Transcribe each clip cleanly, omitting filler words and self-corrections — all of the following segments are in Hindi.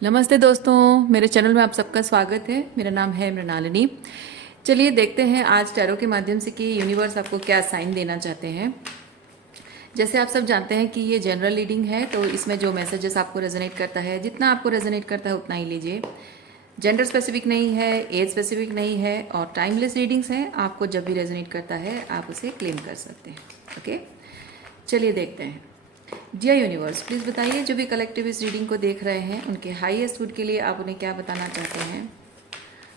नमस्ते दोस्तों, मेरे चैनल में आप सबका स्वागत है। मेरा नाम है मृणालिनी। चलिए देखते हैं आज टैरो के माध्यम से कि यूनिवर्स आपको क्या साइन देना चाहते हैं। जैसे आप सब जानते हैं कि ये जनरल रीडिंग है, तो इसमें जो मैसेजेस आपको रेजोनेट करता है, जितना आपको रेजोनेट करता है उतना ही लीजिए। जेंडर स्पेसिफिक नहीं है, एज स्पेसिफिक नहीं है और टाइमलेस रीडिंग्स हैं। आपको जब भी रेजोनेट करता है आप उसे क्लेम कर सकते हैं। ओके, चलिए देखते हैं। डियर यूनिवर्स, प्लीज़ बताइए जो भी कलेक्टिव इस रीडिंग को देख रहे हैं उनके हाईएस्ट गुड के लिए आप उन्हें क्या बताना चाहते हैं।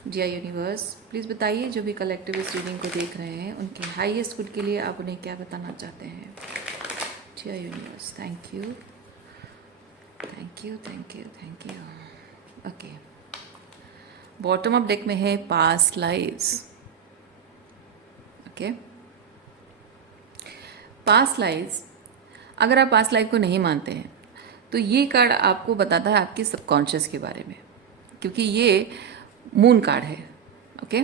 डियर यूनिवर्स, प्लीज़ बताइए जो भी कलेक्टिव इस रीडिंग को देख रहे हैं उनके हाईएस्ट गुड के लिए आप उन्हें क्या बताना चाहते हैं। Dear universe, thank you, thank you, thank you, thank you. Okay, bottom of deck में है past lives. Okay, past lives, अगर आप पास्ट लाइफ को नहीं मानते हैं तो ये कार्ड आपको बताता है आपके सबकॉन्शियस के बारे में, क्योंकि ये मून कार्ड है। ओके,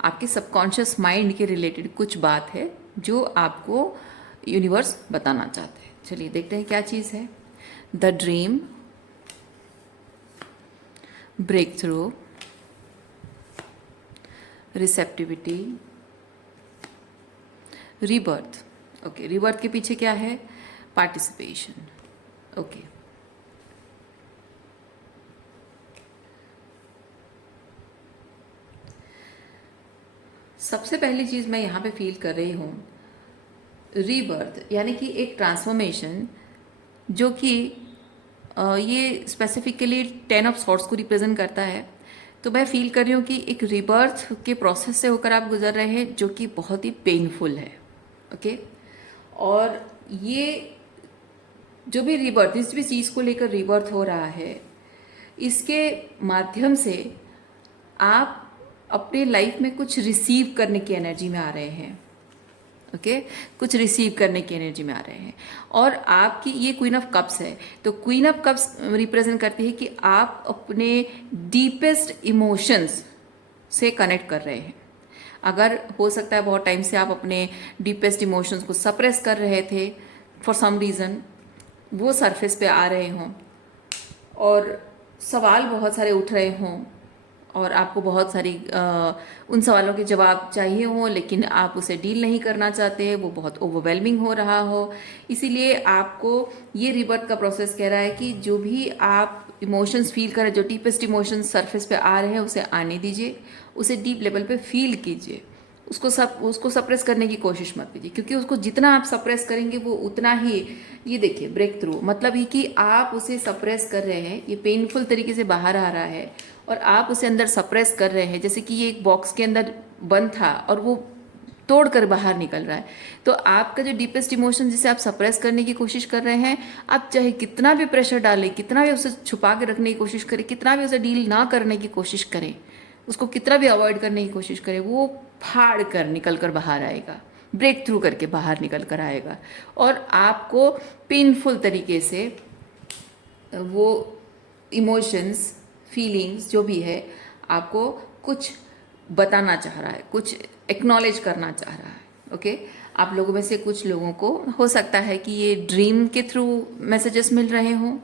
आपके सबकॉन्शियस माइंड के रिलेटेड कुछ बात है जो आपको यूनिवर्स बताना चाहते हैं। चलिए देखते हैं क्या चीज़ है। The dream, breakthrough, receptivity, rebirth. Okay, rebirth के पीछे क्या है? पार्टिसिपेशन। ओके, सबसे पहली चीज़ मैं यहाँ पे फील कर रही हूँ रीबर्थ, यानी कि एक ट्रांसफॉर्मेशन जो कि ये स्पेसिफिकली 10 ऑफ सॉर्ट्स को रिप्रेजेंट करता है। तो मैं फील कर रही हूँ कि एक रीबर्थ के प्रोसेस से होकर आप गुजर रहे हैं जो कि बहुत ही पेनफुल है। ओके, और ये जो भी रीबर्थ, जिस भी चीज़ को लेकर रीबर्थ हो रहा है, इसके माध्यम से आप अपने लाइफ में कुछ रिसीव करने की एनर्जी में आ रहे हैं। ओके, कुछ रिसीव करने की एनर्जी में आ रहे हैं। और आपकी ये क्वीन ऑफ कप्स है, तो क्वीन ऑफ कप्स रिप्रेजेंट करती है कि आप अपने डीपेस्ट इमोशंस से कनेक्ट कर रहे हैं। अगर हो सकता है बहुत टाइम से आप अपने डीपेस्ट इमोशंस को सप्रेस कर रहे थे फॉर सम रीज़न, वो सरफेस पे आ रहे हों और सवाल बहुत सारे उठ रहे हों और आपको बहुत सारी उन सवालों के जवाब चाहिए हों, लेकिन आप उसे डील नहीं करना चाहते, वो बहुत ओवरवेलमिंग हो रहा हो। इसीलिए आपको ये रिबर्थ का प्रोसेस कह रहा है कि जो भी आप इमोशंस फील कर रहे हैं, जो डीपेस्ट इमोशंस सरफेस पे आ रहे हैं, उसे आने दीजिए, उसे डीप लेवल पे फील कीजिए। उसको सप्रेस करने की कोशिश मत कीजिए, क्योंकि उसको जितना आप सप्रेस करेंगे वो उतना ही, ये देखिए ब्रेक थ्रू मतलब ये कि आप उसे सप्रेस कर रहे हैं, ये पेनफुल तरीके से बाहर आ रहा है और आप उसे अंदर सप्रेस कर रहे हैं, जैसे कि ये एक बॉक्स के अंदर बंद था और वो तोड़ कर बाहर निकल रहा है। तो आपका जो डीपेस्ट इमोशन जिसे आप सप्रेस करने की कोशिश कर रहे हैं, आप चाहे कितना भी प्रेशर डालें, कितना भी उसे छुपा के रखने की कोशिश करें, कितना भी उसे डील ना करने की कोशिश करें, उसको कितना भी अवॉइड करने की कोशिश करें, वो फाड़ कर निकल कर बाहर आएगा, ब्रेक थ्रू करके बाहर निकल कर आएगा और आपको पेनफुल तरीके से वो इमोशंस, फीलिंग्स जो भी है, आपको कुछ बताना चाह रहा है, कुछ एक्नॉलेज करना चाह रहा है। ओके, आप लोगों में से कुछ लोगों को हो सकता है कि ये ड्रीम के थ्रू मैसेजेस मिल रहे हों,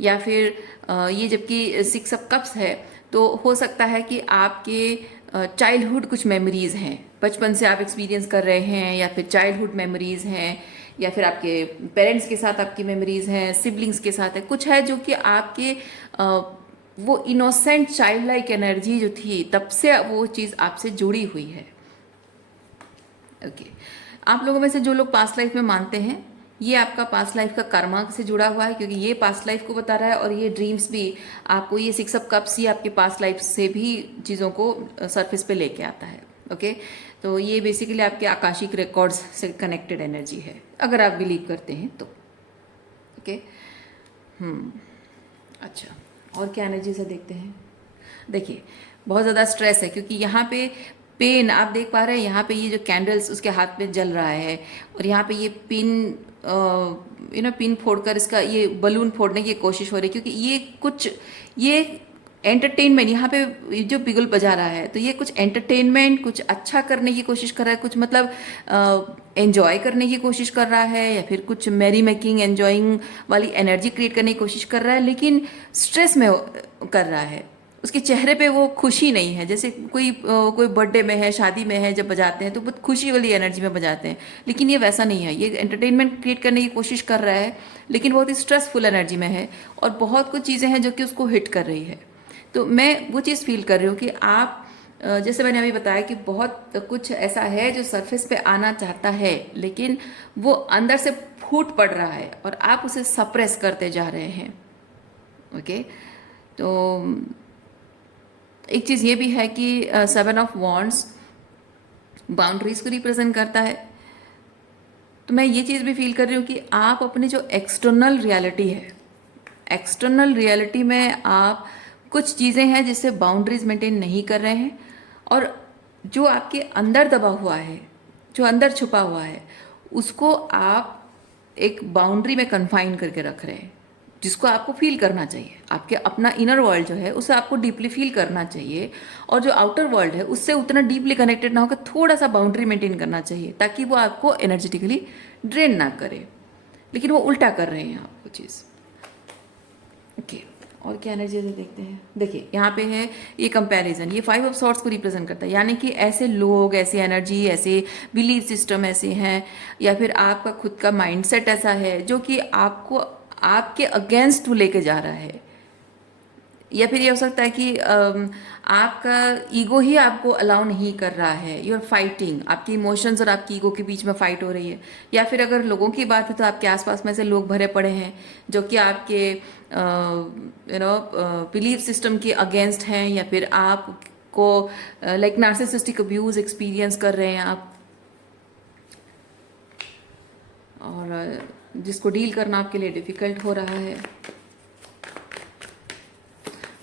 या फिर ये जबकि 6 ऑफ कप्स है तो हो सकता है कि आपके चाइल्डहुड कुछ मेमोरीज हैं, बचपन से आप एक्सपीरियंस कर रहे हैं, या फिर चाइल्डहुड मेमोरीज हैं, या फिर आपके पेरेंट्स के साथ आपकी मेमोरीज हैं, सिबलिंग्स के साथ है, कुछ है जो कि आपके वो इनोसेंट चाइल्ड लाइक एनर्जी जो थी तब से वो चीज़ आपसे जुड़ी हुई है। ओके, आप लोगों में से जो लोग पास्ट लाइफ में मानते हैं, ये आपका पास्ट लाइफ का कर्मा से जुड़ा हुआ है, क्योंकि ये पास्ट लाइफ को बता रहा है और ये ड्रीम्स भी आपको, ये 6 ऑफ कप्स ही आपके पास्ट लाइफ से भी चीज़ों को सरफेस पे लेके आता है। ओके, तो ये बेसिकली आपके आकाशिक रिकॉर्ड्स से कनेक्टेड एनर्जी है, अगर आप बिलीव करते हैं तो। ओके, अच्छा, और क्या एनर्जी से देखते हैं। देखिए, बहुत ज़्यादा स्ट्रेस है, क्योंकि यहाँ पे पेन आप देख पा रहे हैं, यहाँ पे ये जो कैंडल्स उसके हाथ में जल रहा है और यहाँ पे ये पिन पिन फोड़कर इसका ये बलून फोड़ने की कोशिश हो रही है, क्योंकि ये एंटरटेनमेंट यहाँ पे ये जो बिगुल बजा रहा है तो ये कुछ एंटरटेनमेंट, कुछ अच्छा करने की कोशिश कर रहा है, कुछ मतलब एंजॉय करने की कोशिश कर रहा है, या फिर कुछ मैरी मेकिंग एंजॉइंग वाली एनर्जी क्रिएट करने की कोशिश कर रहा है, लेकिन स्ट्रेस में कर रहा है। उसके चेहरे पे वो खुशी नहीं है। जैसे कोई बर्थडे में है, शादी में है, जब बजाते हैं तो बहुत खुशी वाली एनर्जी में बजाते हैं, लेकिन ये वैसा नहीं है। ये एंटरटेनमेंट क्रिएट करने की कोशिश कर रहा है, लेकिन बहुत ही स्ट्रेसफुल एनर्जी में है, और बहुत कुछ चीज़ें हैं जो कि उसको हिट कर रही है। तो मैं वो चीज़ फील कर रही हूँ कि आप जैसे मैंने अभी बताया कि बहुत कुछ ऐसा है जो सरफेस पे आना चाहता है, लेकिन वो अंदर से फूट पड़ रहा है और आप उसे सप्रेस करते जा रहे हैं। ओके, तो एक चीज़ ये भी है कि 7 ऑफ वॉन्ड्स बाउंड्रीज को रिप्रेजेंट करता है। तो मैं ये चीज़ भी फील कर रही हूँ कि आप अपनी जो एक्सटर्नल रियलिटी है, एक्सटर्नल रियलिटी में आप कुछ चीज़ें हैं जिससे बाउंड्रीज मेंटेन नहीं कर रहे हैं, और जो आपके अंदर दबा हुआ है, जो अंदर छुपा हुआ है, उसको आप एक बाउंड्री में कन्फाइन करके रख रहे हैं, जिसको आपको फील करना चाहिए। आपके अपना इनर वर्ल्ड जो है उसे आपको डीपली फील करना चाहिए, और जो आउटर वर्ल्ड है उससे उतना डीपली कनेक्टेड ना होकर थोड़ा सा बाउंड्री मेंटेन करना चाहिए, ताकि वो आपको एनर्जेटिकली ड्रेन ना करे। लेकिन वो उल्टा कर रहे हैं आप वो चीज़। ओके, और क्या एनर्जी देखते हैं। देखिए यहाँ पे है ये कंपैरिजन, ये 5 ऑफ सॉर्ट्स को रिप्रेजेंट करता है, यानी कि ऐसे लोग, ऐसी एनर्जी, ऐसे बिलीफ सिस्टम ऐसे हैं, या फिर आपका खुद का माइंडसेट ऐसा है जो कि आपको आपके अगेंस्ट लेके जा रहा है। या फिर ये हो सकता है कि आपका ईगो ही आपको अलाउ नहीं कर रहा है, यू आर फाइटिंग, आपकी इमोशंस और आपकी ईगो के बीच में फाइट हो रही है। या फिर अगर लोगों की बात है तो आपके आसपास में से लोग भरे पड़े हैं जो कि आपके बिलीफ सिस्टम के अगेंस्ट हैं, या फिर आपको लाइक नार्सिसिस्टिक अब्यूज एक्सपीरियंस कर रहे हैं आप, और जिसको डील करना आपके लिए डिफ़िकल्ट हो रहा है।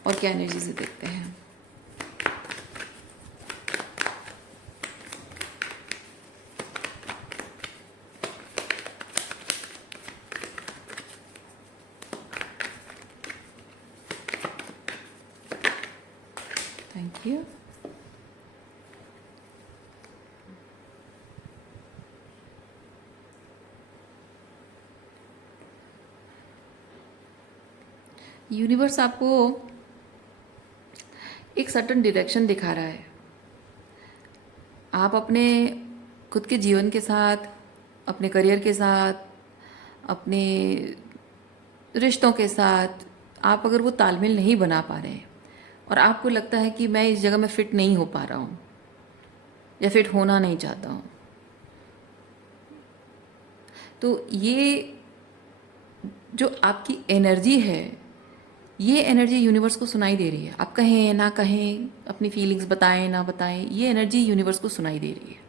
और क्या एनर्जी से देखते हैं। Thank you. यूनिवर्स आपको एक सर्टन डायरेक्शन दिखा रहा है। आप अपने खुद के जीवन के साथ, अपने करियर के साथ, अपने रिश्तों के साथ, आप अगर वो तालमेल नहीं बना पा रहे हैं, और आपको लगता है कि मैं इस जगह में फिट नहीं हो पा रहा हूँ, या फिट होना नहीं चाहता हूँ, तो ये जो आपकी एनर्जी है, ये एनर्जी यूनिवर्स को सुनाई दे रही है। आप कहें ना कहें, अपनी फीलिंग्स बताएं ना बताएं, ये एनर्जी यूनिवर्स को सुनाई दे रही है।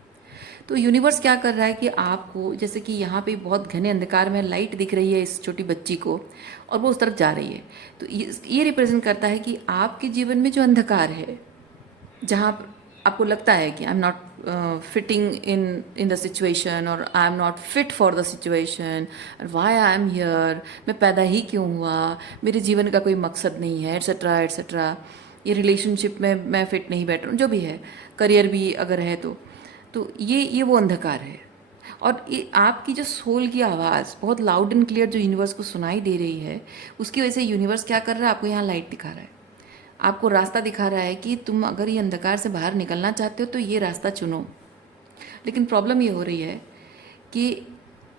तो यूनिवर्स क्या कर रहा है कि आपको, जैसे कि यहाँ पे बहुत घने अंधकार में लाइट दिख रही है इस छोटी बच्ची को, और वो उस तरफ जा रही है, तो ये रिप्रेजेंट करता है कि आपके जीवन में जो अंधकार है, जहाँ आपको लगता है कि I am not fitting in the situation, और I am not fit for the situation, why I am here, मैं पैदा ही क्यों हुआ, मेरे जीवन का कोई मकसद नहीं है, एट्सेट्रा एट्सेट्रा, ये रिलेशनशिप में मैं फिट नहीं बैठ रहा हूँ, जो भी है, करियर भी अगर है तो ये वो अंधकार है। और ये आपकी जो सोल की आवाज़ बहुत लाउड एंड क्लियर जो यूनिवर्स को सुनाई दे रही है, उसकी वजह से यूनिवर्स क्या कर रहा है, आपको यहाँ लाइट दिखा रहा है, आपको रास्ता दिखा रहा है कि तुम अगर ये अंधकार से बाहर निकलना चाहते हो तो ये रास्ता चुनो। लेकिन प्रॉब्लम ये हो रही है कि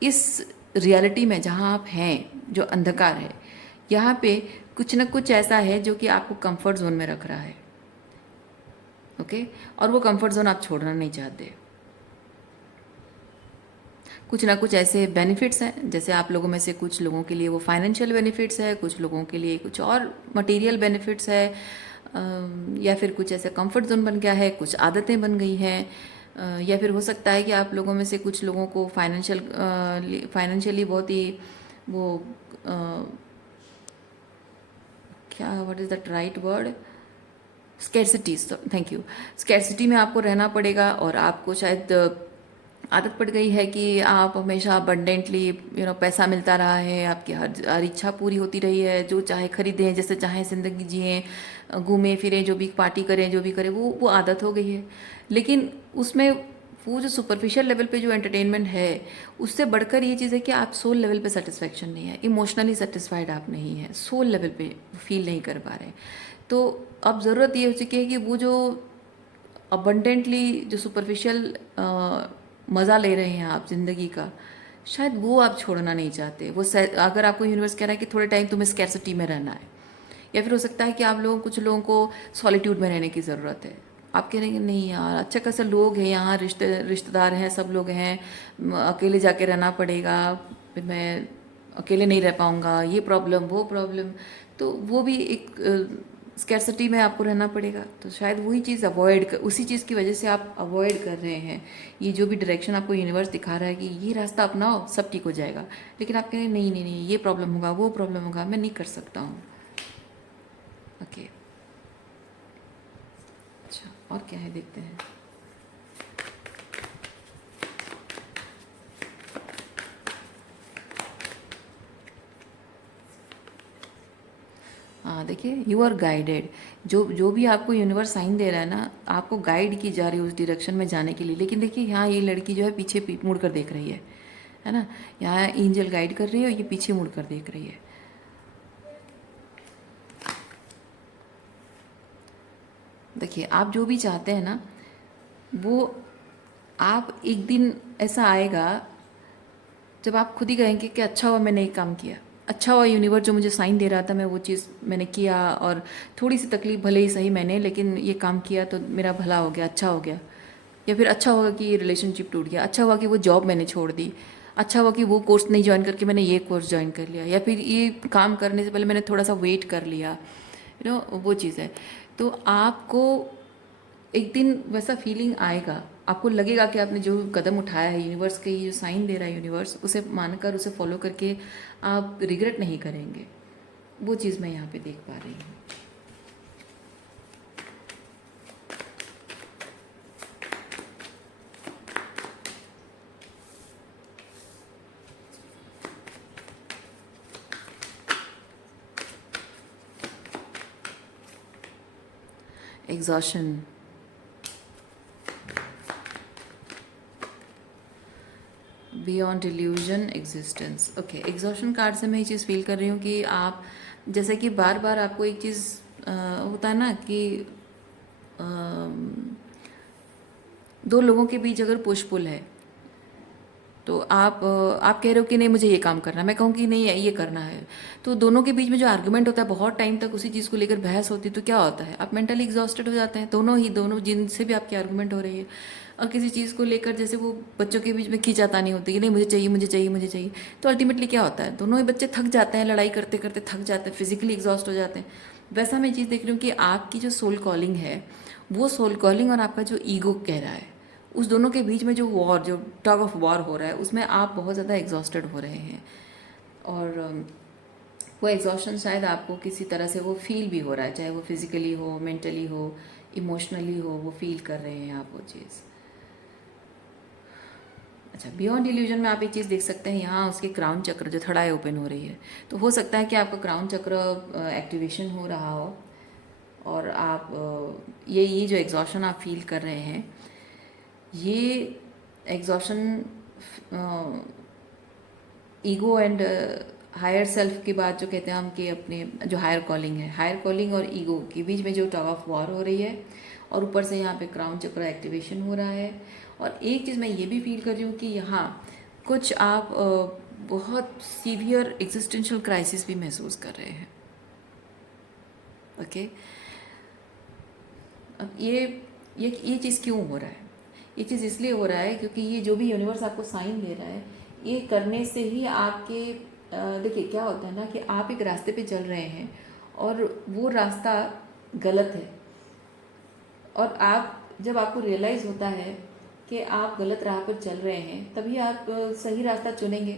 इस रियलिटी में जहाँ आप हैं, जो अंधकार है, यहाँ पे कुछ ना कुछ ऐसा है जो कि आपको कंफर्ट जोन में रख रहा है। ओके, और वो कंफर्ट जोन आप छोड़ना नहीं चाहते। कुछ ना कुछ ऐसे बेनिफिट्स हैं, जैसे आप लोगों में से कुछ लोगों के लिए वो फाइनेंशियल बेनिफिट्स है, कुछ लोगों के लिए कुछ और मटेरियल बेनिफिट्स है, या फिर कुछ ऐसा कंफर्ट जोन बन गया है, कुछ आदतें बन गई हैं, या फिर हो सकता है कि आप लोगों में से कुछ लोगों को फाइनेंशियली बहुत ही वो क्या, what is that right word, scarcity, thank you, scarcity में आपको रहना पड़ेगा, और आपको शायद आदत पड़ गई है कि आप हमेशा अबंडेंटली पैसा मिलता रहा है, आपकी हर इच्छा पूरी होती रही है, जो चाहे खरीदें, जैसे चाहे ज़िंदगी जिएं, घूमें फिरें, जो भी पार्टी करें, जो भी करें, वो आदत हो गई है। लेकिन उसमें वो जो सुपरफिशियल लेवल पे जो एंटरटेनमेंट है, उससे बढ़कर ये चीज़ है कि आप सोल लेवल पे सेटिस्फेक्शन नहीं है, इमोशनली सेटिस्फाइड आप नहीं है, सोल लेवल पे फील नहीं कर पा रहे। तो अब ज़रूरत ये हो चुकी है कि वो जो अबंडेंटली जो सुपरफिशियल मज़ा ले रहे हैं आप ज़िंदगी का, शायद वो आप छोड़ना नहीं चाहते। अगर आपको यूनिवर्स कह रहा है कि थोड़े टाइम तुम्हें स्कैरसिटी में रहना है, या फिर हो सकता है कि आप लोगों कुछ लोगों को सॉलिट्यूड में रहने की ज़रूरत है। आप कह रहे हैं कि नहीं यार, अच्छे खासे लोग हैं यहाँ, रिश्तेदार हैं, सब लोग हैं, अकेले जाके रहना पड़ेगा, फिर मैं अकेले नहीं रह पाऊँगा, ये प्रॉब्लम वो प्रॉब्लम। तो वो भी एक स्कैरसिटी में आपको रहना पड़ेगा। तो शायद वही चीज़ उसी चीज़ की वजह से आप अवॉइड कर रहे हैं। ये जो भी डायरेक्शन आपको यूनिवर्स दिखा रहा है कि ये रास्ता अपनाओ, सब ठीक हो जाएगा, लेकिन आप कह रहे हैं नहीं नहीं नहीं, ये प्रॉब्लम होगा, वो प्रॉब्लम होगा, मैं नहीं कर सकता हूँ। ओके, अच्छा, और क्या है देखते हैं। हाँ, देखिए, यू आर गाइडेड। जो जो भी आपको यूनिवर्स साइन दे रहा है ना, आपको गाइड की जा रही है उस डायरेक्शन में जाने के लिए। लेकिन देखिए, यहाँ ये लड़की जो है पीछे मुड़ कर देख रही है ना। यहाँ एंजल गाइड कर रही है और ये पीछे मुड़ कर देख रही है। देखिए, आप जो भी चाहते हैं ना, वो आप एक दिन ऐसा आएगा जब आप खुद ही कहेंगे कि अच्छा हुआ मैंने एक काम किया, अच्छा हुआ यूनिवर्स जो मुझे साइन दे रहा था, मैं वो चीज़ मैंने किया, और थोड़ी सी तकलीफ भले ही सही मैंने, लेकिन ये काम किया तो मेरा भला हो गया, अच्छा हो गया। या फिर अच्छा होगा कि ये रिलेशनशिप टूट गया, अच्छा हुआ कि वो जॉब मैंने छोड़ दी, अच्छा हुआ कि वो कोर्स नहीं ज्वाइन करके मैंने ये कोर्स ज्वाइन कर लिया, या फिर ये काम करने से पहले मैंने थोड़ा सा वेट कर लिया, वो चीज़ है। तो आपको एक दिन वैसा फीलिंग आएगा, आपको लगेगा कि आपने जो कदम उठाया है, यूनिवर्स के ये जो साइन दे रहा है यूनिवर्स, उसे मानकर उसे फॉलो करके आप रिग्रेट नहीं करेंगे। वो चीज़ मैं यहाँ पे देख पा रही हूँ। Exhaustion, beyond illusion existence. Okay, exhaustion card से मैं ये चीज़ फील कर रही हूँ कि आप जैसे कि बार बार आपको एक चीज़ होता है ना कि दो लोगों के बीच अगर पुश पुल है, तो आप कह रहे हो कि नहीं मुझे ये काम करना है, मैं कहूँ कि नहीं ये करना है, तो दोनों के बीच में जो आर्गुमेंट होता है, बहुत टाइम तक उसी चीज़ को लेकर बहस होती है, तो क्या होता है, आप मेंटली एग्जॉस्टेड हो जाते हैं, दोनों जिनसे भी आपकी आर्गुमेंट हो रही है। और किसी चीज़ को लेकर जैसे वो बच्चों के बीच में खींचातानी होती है कि नहीं मुझे चाहिए मुझे चाहिए मुझे चाहिए, तो अल्टीमेटली क्या होता है, दोनों ही बच्चे थक जाते हैं, लड़ाई करते करते थक जाते हैं, फिजिकली एग्जॉस्ट हो जाते हैं। वैसा मैं चीज़ देख रही हूँ कि आपकी जो सोल कॉलिंग है, वो सोल कॉलिंग और आपका जो ईगो कह रहा है, उस दोनों के बीच में जो टग ऑफ वॉर हो रहा है, उसमें आप बहुत ज़्यादा एग्जॉस्टेड हो रहे हैं। और वो एग्जॉस्शन शायद आपको किसी तरह से वो फील भी हो रहा है, चाहे वो फिजिकली हो, मेंटली हो, इमोशनली हो, वो फील कर रहे हैं आप वो चीज़। अच्छा, बियॉन्ड इल्यूजन में आप एक चीज़ देख सकते हैं, यहाँ उसके क्राउन चक्र जो थर्ड आई ओपन हो रही है, तो हो सकता है कि आपका क्राउन चक्र एक्टिवेशन हो रहा हो, और आप ये जो एग्जॉशन आप फील कर रहे हैं, ये exhaustion ego and higher self की बात जो कहते हैं हम कि अपने जो हायर कॉलिंग है, हायर कॉलिंग और ईगो के बीच में जो टग ऑफ वॉर हो रही है, और ऊपर से यहाँ पे क्राउन चक्र एक्टिवेशन हो रहा है। और एक चीज़ मैं ये भी फील कर रही हूँ कि यहाँ कुछ आप बहुत सीवियर एग्जिस्टेंशियल क्राइसिस भी महसूस कर रहे हैं। ओके, अब ये चीज़ क्यों हो रहा है, ये चीज़ इसलिए हो रहा है क्योंकि ये जो भी यूनिवर्स आपको साइन दे रहा है, ये करने से ही आपके देखिए क्या होता है ना कि आप एक रास्ते पे चल रहे हैं और वो रास्ता गलत है, और जब आपको रियलाइज़ होता है कि आप गलत राह पर चल रहे हैं, तभी आप सही रास्ता चुनेंगे।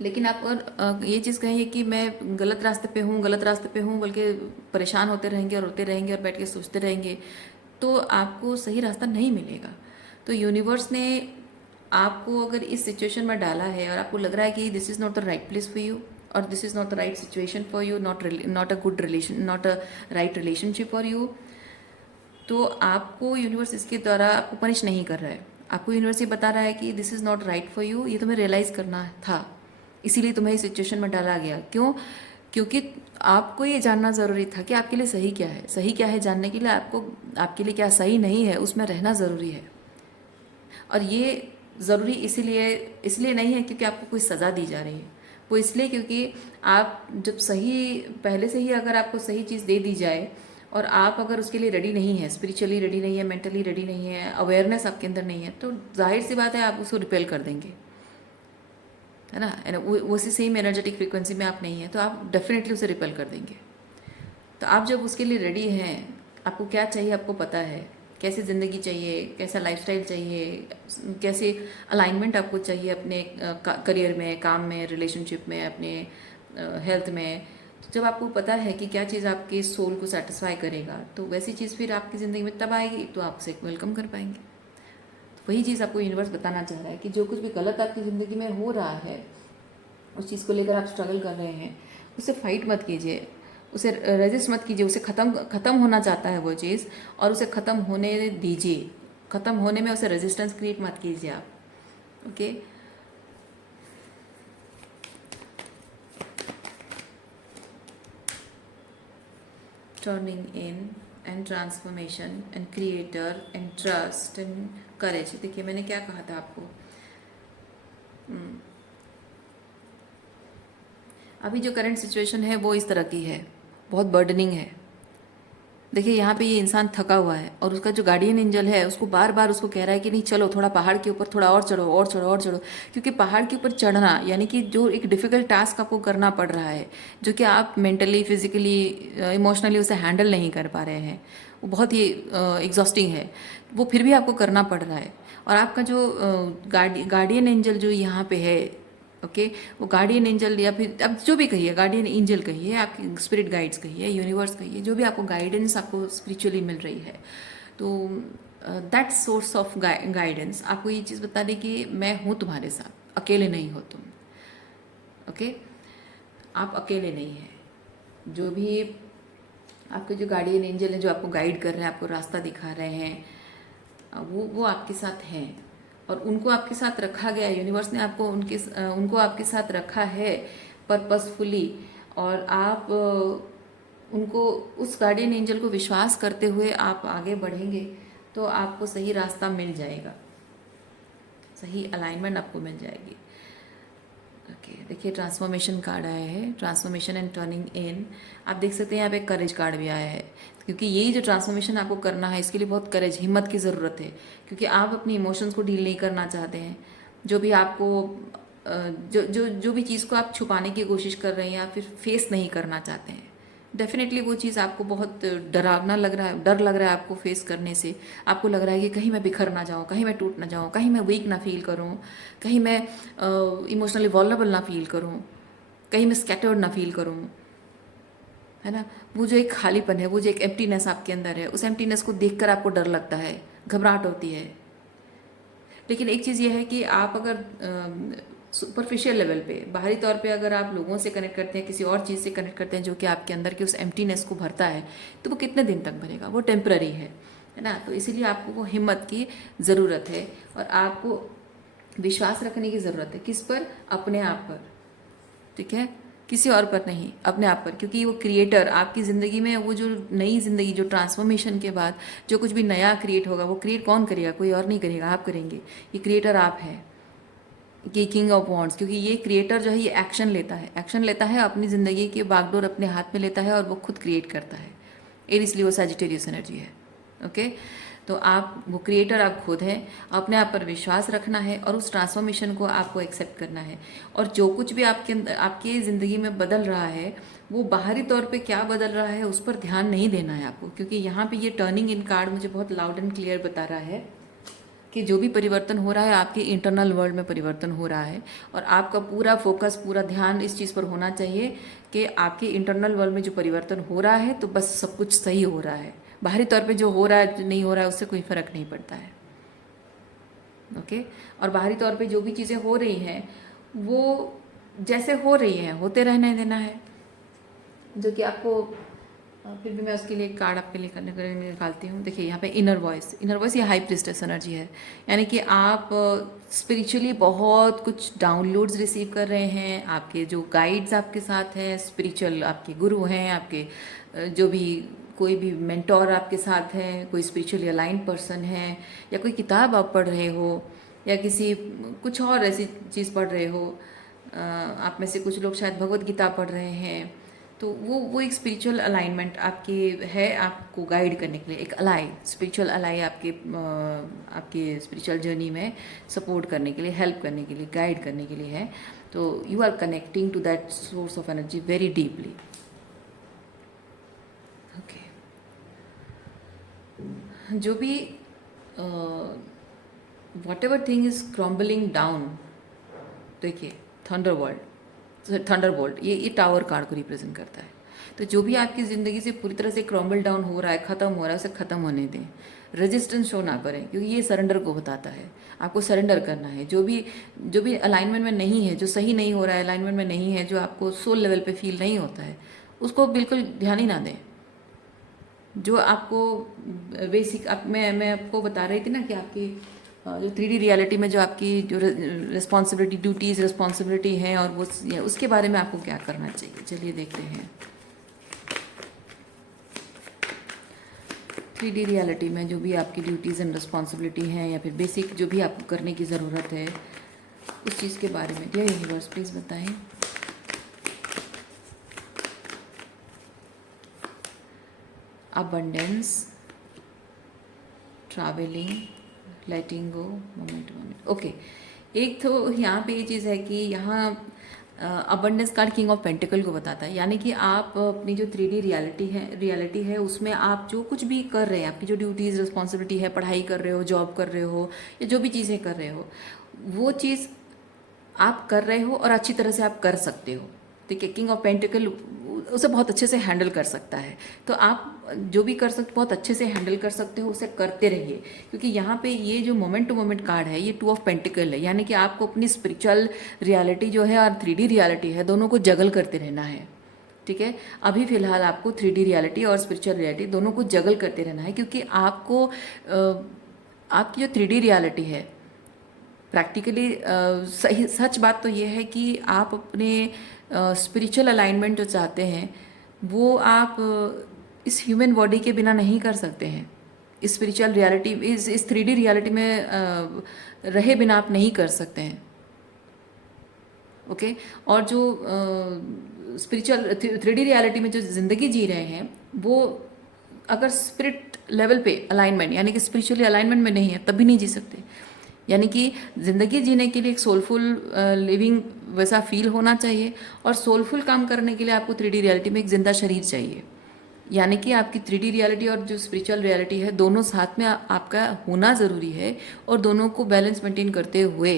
लेकिन आप अगर ये चीज़ कहेंगे कि मैं गलत रास्ते पे हूँ, बल्कि परेशान होते रहेंगे और रोते रहेंगे और बैठ के सोचते रहेंगे, तो आपको सही रास्ता नहीं मिलेगा। तो यूनिवर्स ने आपको अगर इस सिचुएशन में डाला है और आपको लग रहा है कि this is not the right place for you और this is not the right situation for you, not a good relation, not a right relationship for you, तो आपको यूनिवर्स इसके द्वारा आपको पनिश नहीं कर रहा है। आपको यूनिवर्स ये बता रहा है कि this is not right for you, ये तुम्हें रियलाइज़ करना था, इसीलिए तुम्हें इस सिचुएशन में डाला गया। क्यों? क्योंकि आपको ये जानना ज़रूरी था कि आपके लिए सही क्या है। सही क्या है जानने के लिए आपको, आपके लिए क्या सही नहीं है उसमें रहना ज़रूरी है। और ये ज़रूरी इसीलिए इसलिए नहीं है क्योंकि आपको कोई सज़ा दी जा रही है, वो इसलिए क्योंकि आप जब सही, पहले से ही अगर आपको सही चीज़ दे दी जाए और आप अगर उसके लिए रेडी नहीं है, स्पिरिचुअली रेडी नहीं है, मेंटली रेडी नहीं है, अवेयरनेस आपके अंदर नहीं है, तो जाहिर सी बात है आप उसको रिपेल कर देंगे, है ना। उसी सेम एनर्जेटिक फ्रीक्वेंसी में आप नहीं है तो आप डेफिनेटली उसे रिपेल कर देंगे। तो आप जब उसके लिए रेडी हैं, आपको क्या चाहिए आपको पता है, कैसी ज़िंदगी चाहिए, कैसा लाइफस्टाइल चाहिए, कैसे अलाइनमेंट आपको चाहिए अपने करियर में, काम में, रिलेशनशिप में, अपने हेल्थ में। तो जब आपको पता है कि क्या चीज़ आपके सोल को सेटिस्फाई करेगा, तो वैसी चीज़ फिर आपकी ज़िंदगी में तब आएगी तो आप उसे वेलकम कर पाएंगे। तो वही चीज़ आपको यूनिवर्स बताना चाह रहा है कि जो कुछ भी गलत आपकी ज़िंदगी में हो रहा है, उस चीज़ को लेकर आप स्ट्रगल कर रहे हैं, उससे फाइट मत कीजिए, उसे रेजिस्ट मत कीजिए। उसे ख़त्म होना चाहता है वो चीज़ और उसे ख़त्म होने दीजिए। ख़त्म होने में उसे रेजिस्टेंस क्रिएट मत कीजिए आप। Okay, turning in and transformation and creator and trust and courage. देखिए मैंने क्या कहा था आपको, अभी जो करंट सिचुएशन है वो इस तरह की है, बहुत बर्डनिंग है। देखिए यहाँ पे ये इंसान थका हुआ है और उसका जो गार्डियन एंजल है उसको बार बार उसको कह रहा है कि नहीं चलो थोड़ा पहाड़ के ऊपर थोड़ा और चढ़ो और चढ़ो और चढ़ो, क्योंकि पहाड़ के ऊपर चढ़ना यानी कि जो एक डिफ़िकल्ट टास्क आपको करना पड़ रहा है, जो कि आप मेंटली, फिजिकली, इमोशनली उसे हैंडल नहीं कर पा रहे हैं, वो बहुत ही एग्जॉस्टिंग है, वो फिर भी आपको करना पड़ रहा है। और आपका जो गार्डियन एंजल जो यहाँ पे है, ओके, वो गार्डियन एंजल या फिर अब जो भी कहिए, गार्डियन एंजल कहिए, आपकी स्पिरिट गाइड्स कहिए, यूनिवर्स कहिए, जो भी आपको गाइडेंस आपको स्पिरिचुअली मिल रही है, तो दैट सोर्स ऑफ गाइडेंस आपको ये चीज़ बता रही कि मैं हूँ तुम्हारे साथ, अकेले नहीं हो तुम। ओके, आप अकेले नहीं हैं। जो भी आपके जो गार्डियन एंजल हैं जो आपको गाइड कर रहे हैं, आपको रास्ता दिखा रहे हैं, वो आपके साथ हैं और उनको आपके साथ रखा गया है। यूनिवर्स ने आपको उनको आपके साथ रखा है पर्पसफुली, और आप उनको, उस गार्डियन एंजल को विश्वास करते हुए आप आगे बढ़ेंगे तो आपको सही रास्ता मिल जाएगा, सही अलाइनमेंट आपको मिल जाएगी। ओके, देखिए ट्रांसफॉर्मेशन कार्ड आया है, ट्रांसफॉर्मेशन एंड टर्निंग इन। आप देख सकते हैं यहाँ पे करेज कार्ड भी आया है, क्योंकि यही जो ट्रांसफॉर्मेशन आपको करना है इसके लिए बहुत करेज, हिम्मत की ज़रूरत है, क्योंकि आप अपनी इमोशंस को डील नहीं करना चाहते हैं। जो भी आपको जो भी चीज़ को आप छुपाने की कोशिश कर रहे हैं या फिर फेस नहीं करना चाहते हैं, डेफिनेटली वो चीज़ आपको बहुत डरावना लग रहा है, डर लग रहा है आपको फेस करने से। आपको लग रहा है कि कहीं मैं बिखर ना जाऊँ, कहीं मैं टूट ना जाऊँ, कहीं मैं वीक ना फील करूँ, कहीं मैं इमोशनली वॉल्नरेबल ना फील करूँ, कहीं मैं स्कैटर्ड ना फील करूँ, है ना। वो जो एक खालीपन है, वो जो एक एम्प्टीनेस आपके अंदर है, उस एम्प्टीनेस को देखकर आपको डर लगता है, घबराहट होती है। लेकिन एक चीज़ ये है कि आप अगर सुपरफिशियल लेवल पे, बाहरी तौर पे अगर आप लोगों से कनेक्ट करते हैं, किसी और चीज़ से कनेक्ट करते हैं जो कि आपके अंदर की उस एम्प्टीनेस को भरता है, तो वो कितने दिन तक भरेगा, वो टेम्पररी है ना। तो इसीलिए आपको वो हिम्मत की ज़रूरत है और आपको विश्वास रखने की ज़रूरत है। किस पर? अपने आप पर, ठीक है, किसी और पर नहीं, अपने आप पर। क्योंकि वो क्रिएटर आपकी ज़िंदगी में, वो जो नई ज़िंदगी, जो ट्रांसफॉर्मेशन के बाद जो कुछ भी नया क्रिएट होगा, वो क्रिएट कौन करेगा? कोई और नहीं करेगा, आप करेंगे। ये क्रिएटर आप है, कि किंग ऑफ वॉन्ड्स, क्योंकि ये क्रिएटर जो है ये एक्शन लेता है, अपनी ज़िंदगी की बागडोर अपने हाथ में लेता है और वो खुद क्रिएट करता है। इसलिए वो सजिटेरियस एनर्जी है। ओके, तो आप वो क्रिएटर, आप खुद हैं। अपने आप पर विश्वास रखना है और उस ट्रांसफॉर्मेशन को आपको एक्सेप्ट करना है। और जो कुछ भी आपके आपकी ज़िंदगी में बदल रहा है, वो बाहरी तौर पे क्या बदल रहा है उस पर ध्यान नहीं देना है आपको, क्योंकि यहाँ पे ये टर्निंग इन कार्ड मुझे बहुत लाउड एंड क्लियर बता रहा है कि जो भी परिवर्तन हो रहा है आपके इंटरनल वर्ल्ड में परिवर्तन हो रहा है, और आपका पूरा फोकस, पूरा ध्यान इस चीज़ पर होना चाहिए कि आपके इंटरनल वर्ल्ड में जो परिवर्तन हो रहा है तो बस सब कुछ सही हो रहा है। बाहरी तौर पे जो हो रहा है नहीं हो रहा है उससे कोई फ़र्क नहीं पड़ता है। ओके। और बाहरी तौर पे जो भी चीज़ें हो रही हैं वो जैसे हो रही हैं होते रहने देना है, जो कि आपको फिर भी मैं उसके लिए एक कार्ड आपके लिए करने के लिए निकालती हूँ। देखिए यहाँ पे इनर वॉइस ये हाई प्रिस्टेस एनर्जी है, यानी कि आप स्पिरिचुअली बहुत कुछ डाउनलोड्स रिसीव कर रहे हैं। आपके जो गाइड्स आपके साथ हैं, स्पिरिचुअल आपके गुरु हैं, आपके जो भी कोई भी मेंटोर आपके साथ है, कोई स्पिरिचुअली अलाइंड पर्सन है, या कोई किताब आप पढ़ रहे हो, या किसी कुछ और ऐसी चीज़ पढ़ रहे हो। आप में से कुछ लोग शायद भगवत गीता पढ़ रहे हैं, तो वो एक स्पिरिचुअल अलाइनमेंट आपकी है, आपको गाइड करने के लिए एक स्पिरिचुअल अलाई आपके स्पिरिचुअल जर्नी में सपोर्ट करने के लिए, हेल्प करने के लिए, गाइड करने के लिए है। तो you are connecting to that source of energy very deeply. Okay, जो भी whatever thing is crumbling down, देखिए थंडरबोल्ट ये टावर कार्ड को रिप्रेजेंट करता है। तो जो भी आपकी ज़िंदगी से पूरी तरह से क्रम्बल डाउन हो रहा है, ख़त्म हो रहा है, उसे ख़त्म होने दें। रेजिस्टेंस शो ना करें, क्योंकि ये सरेंडर को बताता है। आपको सरेंडर करना है। जो भी अलाइनमेंट में नहीं है, जो सही नहीं हो रहा है, अलाइनमेंट में नहीं है, जो आपको सोल लेवल पे फील नहीं होता है, उसको बिल्कुल ध्यान ही ना दें। जो आपको बेसिक मैं आपको बता रही थी ना कि आपकी जो 3D रियलिटी में जो आपकी जो रिस्पॉन्सिबिलिटी, ड्यूटीज़, रिस्पॉन्सिबिलिटी है, और वो उसके बारे में आपको क्या करना चाहिए। चलिए देखते हैं 3D रियलिटी में जो भी आपकी ड्यूटीज़ एंड रिस्पॉन्सिबिलिटी हैं, या फिर बेसिक जो भी आपको करने की ज़रूरत है, उस चीज़ के बारे में डियर यूनिवर्स प्लीज़ बताएं। अबंडेंस, ट्रैवलिंग, लेटिंग गो, मोमेंट। ओके, एक तो यहाँ पे ये चीज़ है कि यहाँ abundance card king of pentacle को बताता है, यानी कि आप अपनी जो 3D रियलिटी है उसमें आप जो कुछ भी कर रहे हैं, आपकी जो ड्यूटीज़, रिस्पॉन्सिबिलिटी है, पढ़ाई कर रहे हो, जॉब कर रहे हो, या जो भी चीज़ें कर रहे हो, वो चीज़ आप कर रहे हो और अच्छी तरह से आप कर सकते हो। ठीक है, किंग ऑफ पेंटिकल उसे बहुत अच्छे से हैंडल कर सकता है। तो आप जो भी कर सकते, बहुत अच्छे से हैंडल कर सकते हो, उसे करते रहिए। क्योंकि यहाँ पे ये जो मोमेंट टू मोमेंट कार्ड है, ये 2 ऑफ पेंटिकल है, यानी कि आपको अपनी स्पिरिचुअल रियलिटी जो है और 3D रियलिटी है, दोनों को जगल करते रहना है। ठीक है, अभी फिलहाल आपको 3D रियलिटी और स्पिरिचुअल रियलिटी दोनों को जगल करते रहना है, क्योंकि आपको आपकी जो 3D रियलिटी है, प्रैक्टिकली सही सच बात तो ये है कि आप अपने स्पिरिचुअल अलाइनमेंट जो चाहते हैं वो आप इस ह्यूमन बॉडी के बिना नहीं कर सकते हैं। इस स्पिरिचुअल रियलिटी, इस 3D रियलिटी में रहे बिना आप नहीं कर सकते हैं। ओके, और जो स्पिरिचुअल 3D रियलिटी में जो ज़िंदगी जी रहे हैं, वो अगर स्पिरिट लेवल पे अलाइनमेंट, यानी कि स्पिरिचुअली अलाइनमेंट में नहीं है, तब भी नहीं जी सकते। यानी कि ज़िंदगी जीने के लिए एक सोलफुल लिविंग वैसा फील होना चाहिए, और सोलफुल काम करने के लिए आपको 3D रियलिटी में एक जिंदा शरीर चाहिए। यानी कि आपकी 3D रियलिटी और जो स्पिरिचुअल रियलिटी है, दोनों साथ में आपका होना ज़रूरी है, और दोनों को बैलेंस मेंटेन करते हुए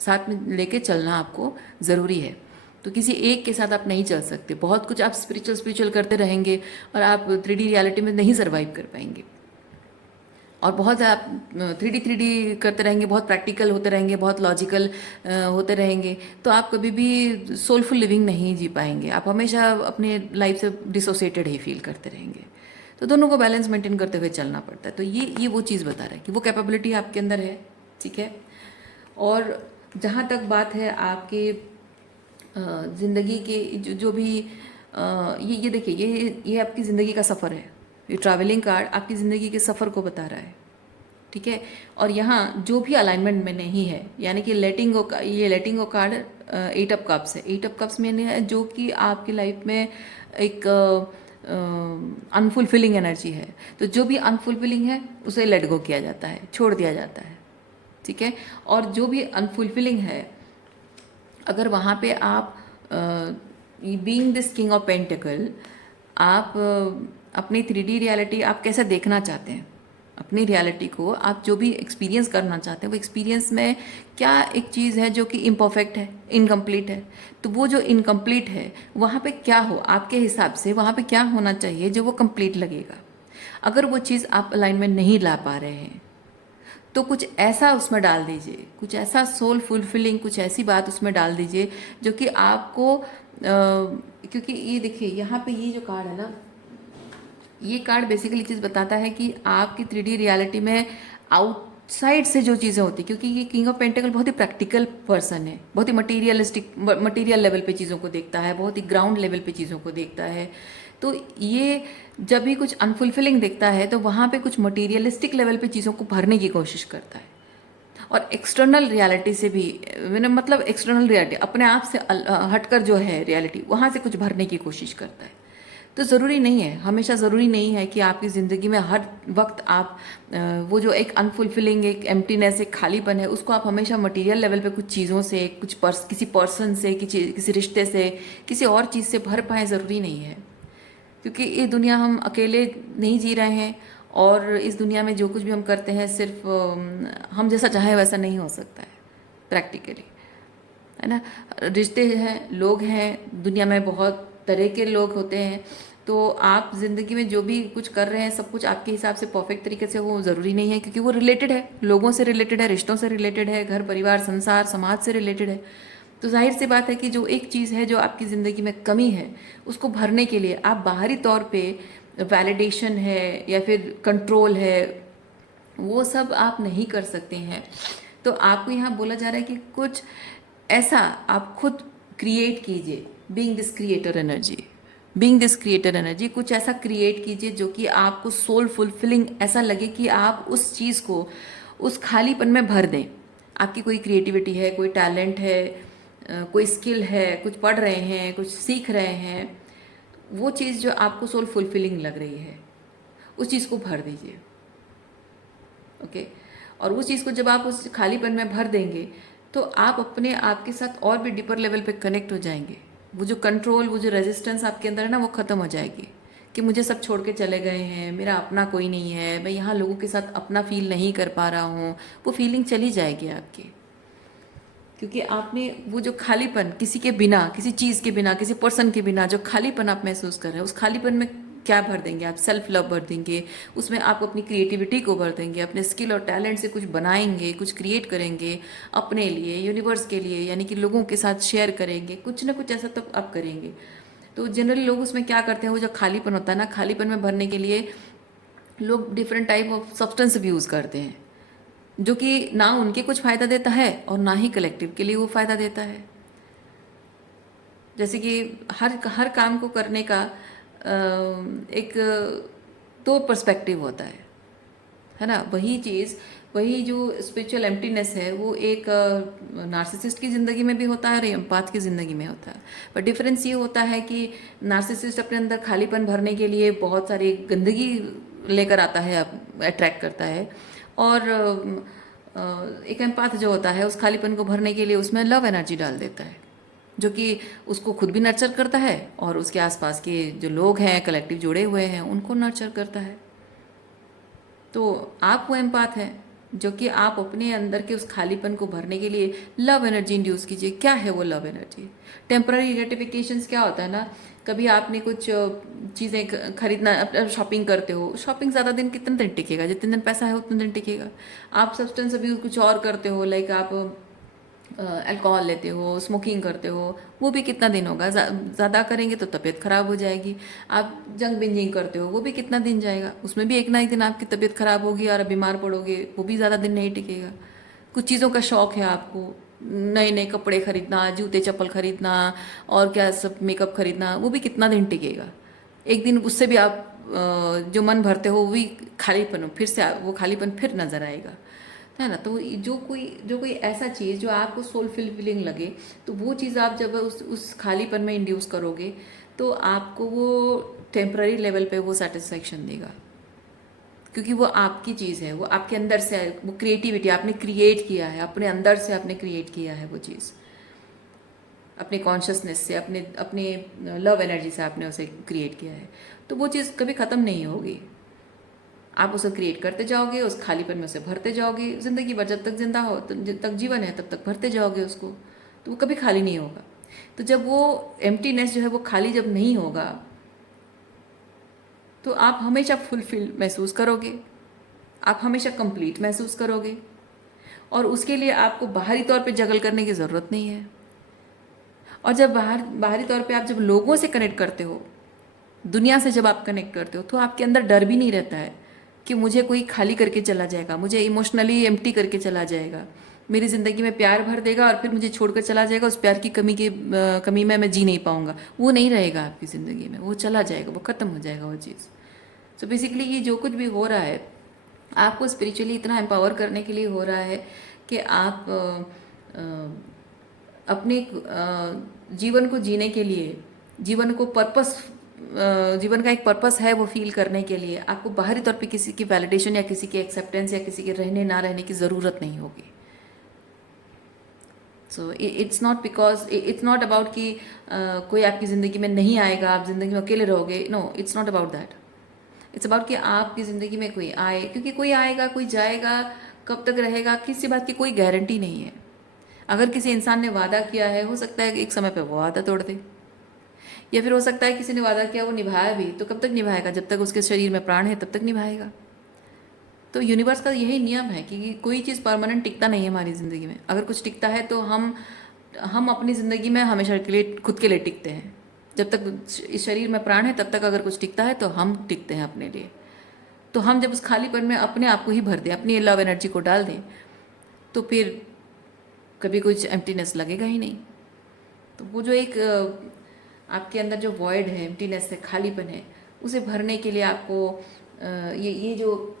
साथ में लेके चलना आपको ज़रूरी है। तो किसी एक के साथ आप नहीं चल सकते। बहुत कुछ आप स्पिरिचुअल करते रहेंगे और आप 3D रियलिटी में नहीं सर्वाइव कर पाएंगे, और बहुत ज़्यादा 3D करते रहेंगे, बहुत प्रैक्टिकल होते रहेंगे, बहुत लॉजिकल होते रहेंगे, तो आप कभी भी सोलफुल लिविंग नहीं जी पाएंगे। आप हमेशा अपने लाइफ से डिसोसिएटेड ही फील करते रहेंगे। तो दोनों को बैलेंस मेंटेन करते हुए चलना पड़ता है। तो ये वो चीज़ बता रहा है कि वो कैपेबिलिटी आपके अंदर है। ठीक है, और जहाँ तक बात है आपके ज़िंदगी के जो भी ये देखिए, ये आपकी ज़िंदगी का सफ़र है। ये ट्रैवलिंग कार्ड आपकी ज़िंदगी के सफ़र को बता रहा है। ठीक है, और यहाँ जो भी अलाइनमेंट में नहीं है, यानी कि लेटिंग गो कार्ड 8 ऑफ कप्स है। 8 ऑफ कप्स में है जो कि आपकी लाइफ में एक अनफुलफिलिंग एनर्जी है। तो जो भी अनफुलफिलिंग है उसे लेट गो किया जाता है, छोड़ दिया जाता है। ठीक है, और जो भी अनफुलफिलिंग है, अगर वहाँ पे आप being this king of pentacle, आप अपनी 3D रियलिटी आप कैसे देखना चाहते हैं, अपनी रियलिटी को आप जो भी एक्सपीरियंस करना चाहते हैं, वो एक्सपीरियंस में क्या एक चीज़ है जो कि इम्परफेक्ट है, इनकम्प्लीट है। तो वो जो इनकम्प्लीट है, वहाँ पे क्या हो आपके हिसाब से, वहाँ पे क्या होना चाहिए जो वो कंप्लीट लगेगा। अगर वो चीज़ आप अलाइनमेंट नहीं ला पा रहे हैं, तो कुछ ऐसा उसमें डाल दीजिए, कुछ ऐसा सोल फुलफिलिंग, कुछ ऐसी बात उसमें डाल दीजिए जो कि आपको क्योंकि ये देखिए यहाँ पे ये जो कार्ड है ना, ये कार्ड बेसिकली चीज़ बताता है कि आपकी 3D रियलिटी में आउटसाइड से जो चीज़ें होती, क्योंकि ये किंग ऑफ पेंटिकल बहुत ही प्रैक्टिकल पर्सन है, बहुत ही मटीरियलिस्टिक, मटीरियल लेवल पे चीज़ों को देखता है, बहुत ही ग्राउंड लेवल पे चीज़ों को देखता है। तो ये जब भी कुछ अनफुलफिलिंग देखता है तो वहाँ पे कुछ मटीरियलिस्टिक लेवल पे चीज़ों को भरने की कोशिश करता है, और एक्सटर्नल रियलिटी से भी, मैंने मतलब एक्सटर्नल रियलिटी अपने आप से हटकर जो है रियलिटी, वहाँ से कुछ भरने की कोशिश करता है। तो ज़रूरी नहीं है, हमेशा ज़रूरी नहीं है कि आपकी ज़िंदगी में हर वक्त आप वो जो एक अनफुलफिलिंग, एक एम्प्टीनेस, एक खालीपन है, उसको आप हमेशा मटेरियल लेवल पे कुछ चीज़ों से, किसी पर्सन से, किसी रिश्ते से, किसी और चीज़ से भर पाएँ, ज़रूरी नहीं है। क्योंकि ये दुनिया हम अकेले नहीं जी रहे हैं, और इस दुनिया में जो कुछ भी हम करते हैं सिर्फ हम जैसा चाहे वैसा नहीं हो सकता है प्रैक्टिकली, है ना। रिश्ते हैं, लोग हैं, दुनिया में बहुत तरह के लोग होते हैं। तो आप ज़िंदगी में जो भी कुछ कर रहे हैं सब कुछ आपके हिसाब से परफेक्ट तरीके से हो, ज़रूरी नहीं है, क्योंकि वो रिलेटेड है, लोगों से रिलेटेड है, रिश्तों से रिलेटेड है, घर परिवार संसार समाज से रिलेटेड है। तो जाहिर सी बात है कि जो एक चीज़ है जो आपकी ज़िंदगी में कमी है, उसको भरने के लिए आप बाहरी तौर पे वैलिडेशन है या फिर कंट्रोल है, वो सब आप नहीं कर सकते हैं। तो आपको यहाँ बोला जा रहा है कि कुछ ऐसा आप खुद क्रिएट कीजिए, being this creator energy, being this creator energy, कुछ ऐसा क्रिएट कीजिए जो कि आपको सोल फुलफिलिंग ऐसा लगे कि आप उस चीज़ को उस खालीपन में भर दें। आपकी कोई क्रिएटिविटी है, कोई टैलेंट है, कोई स्किल है, कुछ पढ़ रहे हैं, कुछ सीख रहे हैं, वो चीज़ जो आपको सोल फुलफिलिंग लग रही है, उस चीज़ को भर दीजिए। ओके। और उस चीज़ को जब आप उस खालीपन में भर देंगे तो आप अपने आप के साथ और भी डीपर लेवल पे कनेक्ट हो जाएंगे। वो जो कंट्रोल, वो जो रेजिस्टेंस आपके अंदर है ना, वो ख़त्म हो जाएगी कि मुझे सब छोड़ के चले गए हैं, मेरा अपना कोई नहीं है, मैं यहाँ लोगों के साथ अपना फील नहीं कर पा रहा हूँ, वो फीलिंग चली जाएगी आपकी। क्योंकि आपने वो जो खालीपन, किसी के बिना, किसी चीज़ के बिना, किसी पर्सन के बिना जो खालीपन आप महसूस कर रहे हैं, उस खालीपन में क्या भर देंगे आप? सेल्फ लव भर देंगे, उसमें आप अपनी क्रिएटिविटी को भर देंगे, अपने स्किल और टैलेंट से कुछ बनाएंगे, कुछ क्रिएट करेंगे अपने लिए, यूनिवर्स के लिए, यानी कि लोगों के साथ शेयर करेंगे, कुछ ना कुछ ऐसा तब आप करेंगे। तो जनरली लोग उसमें क्या करते हैं, वो जो खालीपन होता है ना, खालीपन में भरने के लिए लोग डिफरेंट टाइप ऑफ सब्सटेंस भी यूज़ करते हैं, जो कि ना उनके कुछ फ़ायदा देता है और ना ही कलेक्टिव के लिए वो फ़ायदा देता है। जैसे कि हर हर काम को करने का एक दो पर्सपेक्टिव होता है ना। वही चीज़, वही जो स्पिरिचुअल एम्प्टीनेस है, वो एक नार्सिसिस्ट की ज़िंदगी में भी होता है और एम्पाथ की ज़िंदगी में होता है। पर डिफरेंस ये होता है कि नार्सिसिस्ट अपने अंदर खालीपन भरने के लिए बहुत सारी गंदगी लेकर आता है, अट्रैक्ट करता है, और एक एम्पाथ जो होता है उस खालीपन को भरने के लिए उसमें लव एनर्जी डाल देता है, जो कि उसको खुद भी नर्चर करता है और उसके आसपास के जो लोग हैं, कलेक्टिव जुड़े हुए हैं, उनको नर्चर करता है। तो आप वो एम्पाथ हैं जो कि आप अपने अंदर के उस खालीपन को भरने के लिए लव एनर्जी इंड्यूस कीजिए। क्या है वो लव एनर्जी? टेम्पररी ग्रेटिफिकेशंस क्या होता है ना, कभी आपने कुछ चीज़ें खरीदना, शॉपिंग करते हो, शॉपिंग ज़्यादा दिन कितने दिन टिकेगा? जितने दिन पैसा है उतने दिन टिकेगा। आप सब्सटेंस अब्यूज कुछ और करते हो, लाइक आप अल्कोहल लेते हो, स्मोकिंग करते हो, वो भी कितना दिन होगा? ज़्यादा करेंगे तो तबीयत ख़राब हो जाएगी। आप जंक बिंजिंग करते हो, वो भी कितना दिन जाएगा? उसमें भी एक ना एक दिन आपकी तबीयत ख़राब होगी और बीमार पड़ोगे, वो भी ज़्यादा दिन नहीं टिकेगा। कुछ चीज़ों का शौक़ है आपको, नए नए कपड़े खरीदना, जूते चप्पल खरीदना, और क्या सब मेकअप खरीदना, वो भी कितना दिन टिकेगा? एक दिन उससे भी आप जो मन भरते हो वो भी खालीपन, फिर से वो खालीपन फिर नज़र आएगा, है ना। तो जो कोई ऐसा चीज़ जो आपको सोल फुलफिलिंग लगे, तो वो चीज़ आप जब उस खालीपन में इंड्यूस करोगे तो आपको वो टेम्पररी लेवल पे वो सेटिस्फेक्शन देगा, क्योंकि वो आपकी चीज़ है, वो आपके अंदर से है, वो क्रिएटिविटी आपने क्रिएट किया है, अपने अंदर से आपने क्रिएट किया है वो चीज़, अपने कॉन्शियसनेस से, अपने अपने लव एनर्जी से आपने उसे क्रिएट किया है। तो वो चीज़ कभी ख़त्म नहीं होगी। आप उसे क्रिएट करते जाओगे, उस खालीपन में उसे भरते जाओगे, ज़िंदगी भर जब तक जिंदा हो, जब तक जीवन है तब तक भरते जाओगे उसको, तो वो कभी खाली नहीं होगा। तो जब वो एम्प्टीनेस जो है वो खाली जब नहीं होगा तो आप हमेशा फुलफिल महसूस करोगे, आप हमेशा कंप्लीट महसूस करोगे, और उसके लिए आपको बाहरी तौर पे जगल करने की ज़रूरत नहीं है। और जब बाहरी तौर पे आप जब लोगों से कनेक्ट करते हो, दुनिया से जब आप कनेक्ट करते हो, तो आपके अंदर डर भी नहीं रहता है कि मुझे कोई खाली करके चला जाएगा, मुझे इमोशनली एम्प्टी करके चला जाएगा, मेरी ज़िंदगी में प्यार भर देगा और फिर मुझे छोड़कर चला जाएगा, उस प्यार की कमी में मैं जी नहीं पाऊंगा। वो नहीं रहेगा आपकी ज़िंदगी में, वो चला जाएगा, वो ख़त्म हो जाएगा वो चीज़। सो बेसिकली ये जो कुछ भी हो रहा है आपको स्पिरिचुअली इतना एम्पावर करने के लिए हो रहा है कि आप अपने जीवन को जीने के लिए, जीवन का एक पर्पस है वो फील करने के लिए आपको बाहरी तौर पे किसी की वैलिडेशन या किसी की एक्सेप्टेंस या किसी के रहने ना रहने की ज़रूरत नहीं होगी। सो इट्स नॉट अबाउट कि कोई आपकी ज़िंदगी में नहीं आएगा, आप ज़िंदगी में अकेले रहोगे। No, it's not about that. It's about कि आपकी ज़िंदगी में कोई आए, क्योंकि कोई आएगा कोई जाएगा, कब तक रहेगा किसी बात की कोई गारंटी नहीं है। अगर किसी इंसान ने वादा किया है, हो सकता है कि एक समय पर वो वादा तोड़ दे, या फिर हो सकता है किसी ने वादा किया वो निभाया भी, तो कब तक निभाएगा? जब तक उसके शरीर में प्राण है तब तक निभाएगा। तो यूनिवर्स का यही नियम है कि कोई चीज़ परमानेंट टिकता नहीं है हमारी ज़िंदगी में। अगर कुछ टिकता है तो हम अपनी ज़िंदगी में हमेशा के लिए खुद के लिए टिकते हैं। जब तक इस शरीर में प्राण है तब तक अगर कुछ टिकता है तो हम टिकते हैं अपने लिए। तो हम जब उस खालीपन में अपने आप को ही भर दें, अपनी लव एनर्जी को डाल दें, तो फिर कभी कुछ एम्प्टीनेस लगेगा ही नहीं। तो वो जो एक आपके अंदर जो वॉइड है, एम्प्टीनेस है, खालीपन है, उसे भरने के लिए आपको ये जो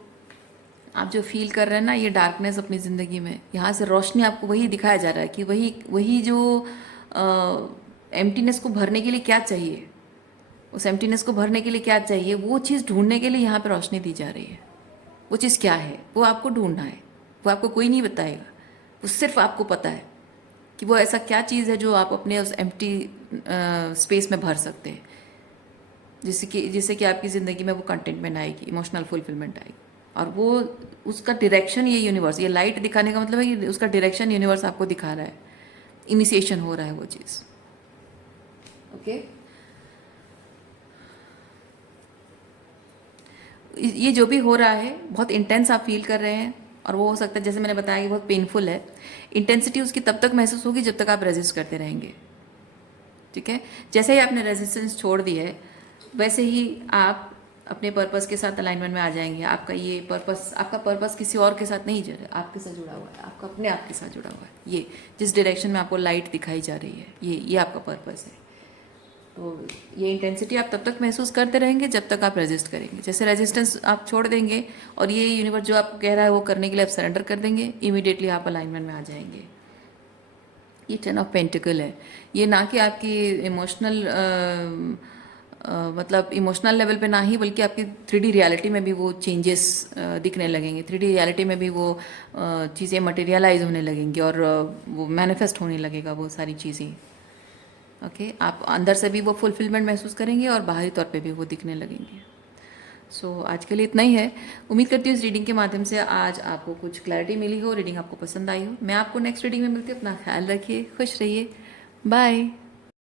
आप जो फील कर रहे हैं ना, ये डार्कनेस अपनी ज़िंदगी में, यहाँ से रोशनी आपको वही दिखाया जा रहा है कि वही जो एम्प्टीनेस को भरने के लिए क्या चाहिए, उस एम्प्टीनेस को भरने के लिए क्या चाहिए, वो चीज़ ढूंढने के लिए यहाँ पे रोशनी दी जा रही है। वो चीज़ क्या है वो आपको ढूंढना है, वो आपको कोई नहीं बताएगा, वो सिर्फ आपको पता है कि वो ऐसा क्या चीज़ है जो आप अपने उस एम्प्टी स्पेस में भर सकते हैं, जिससे कि आपकी ज़िंदगी में वो कंटेंटमेंट आएगी, इमोशनल फुलफिलमेंट आएगी। और वो उसका डायरेक्शन ये यूनिवर्स, ये लाइट दिखाने का मतलब है कि उसका डायरेक्शन यूनिवर्स आपको दिखा रहा है, इनिशिएशन हो रहा है वो चीज़। ओके, ये जो भी हो रहा है बहुत इंटेंस आप फील कर रहे हैं, और वो हो सकता है जैसे मैंने बताया कि बहुत पेनफुल है। इंटेंसिटी उसकी तब तक महसूस होगी जब तक आप रेजिस्ट करते रहेंगे। ठीक है, जैसे ही आपने रेजिस्टेंस छोड़ दी है वैसे ही आप अपने पर्पस के साथ अलाइनमेंट में आ जाएंगे। आपका पर्पस किसी और के साथ नहीं जुड़ा, आपके साथ जुड़ा हुआ है, आपका अपने आप के साथ जुड़ा हुआ है। ये जिस डायरेक्शन में आपको लाइट दिखाई जा रही है, ये आपका पर्पस है। तो ये इंटेंसिटी आप तब तक महसूस करते रहेंगे जब तक आप रेजिस्ट करेंगे। जैसे रेजिस्टेंस आप छोड़ देंगे और ये यूनिवर्स जो आपको कह रहा है वो करने के लिए आप सरेंडर कर देंगे, इमीडिएटली आप अलाइनमेंट में आ जाएंगे। ये 10 ऑफ पेंटिकल है, ये ना कि आपकी इमोशनल मतलब इमोशनल लेवल पे ना ही, बल्कि आपकी 3D रियलिटी में भी वो चेंजेस दिखने लगेंगे। 3D रियलिटी में भी वो चीज़ें मटेरियलाइज होने लगेंगी और वो मैनिफेस्ट होने लगेगा वो सारी चीज़ें। ओके, आप अंदर से भी वो फुलफिलमेंट महसूस करेंगे और बाहरी तौर पे भी वो दिखने लगेंगे। सो आज के लिए इतना ही है। उम्मीद करती हूँ इस रीडिंग के माध्यम से आज आपको कुछ क्लैरिटी मिली हो, रीडिंग आपको पसंद आई हो। मैं आपको नेक्स्ट रीडिंग में मिलती हूँ। अपना ख्याल रखिए, खुश रहिए, बाय।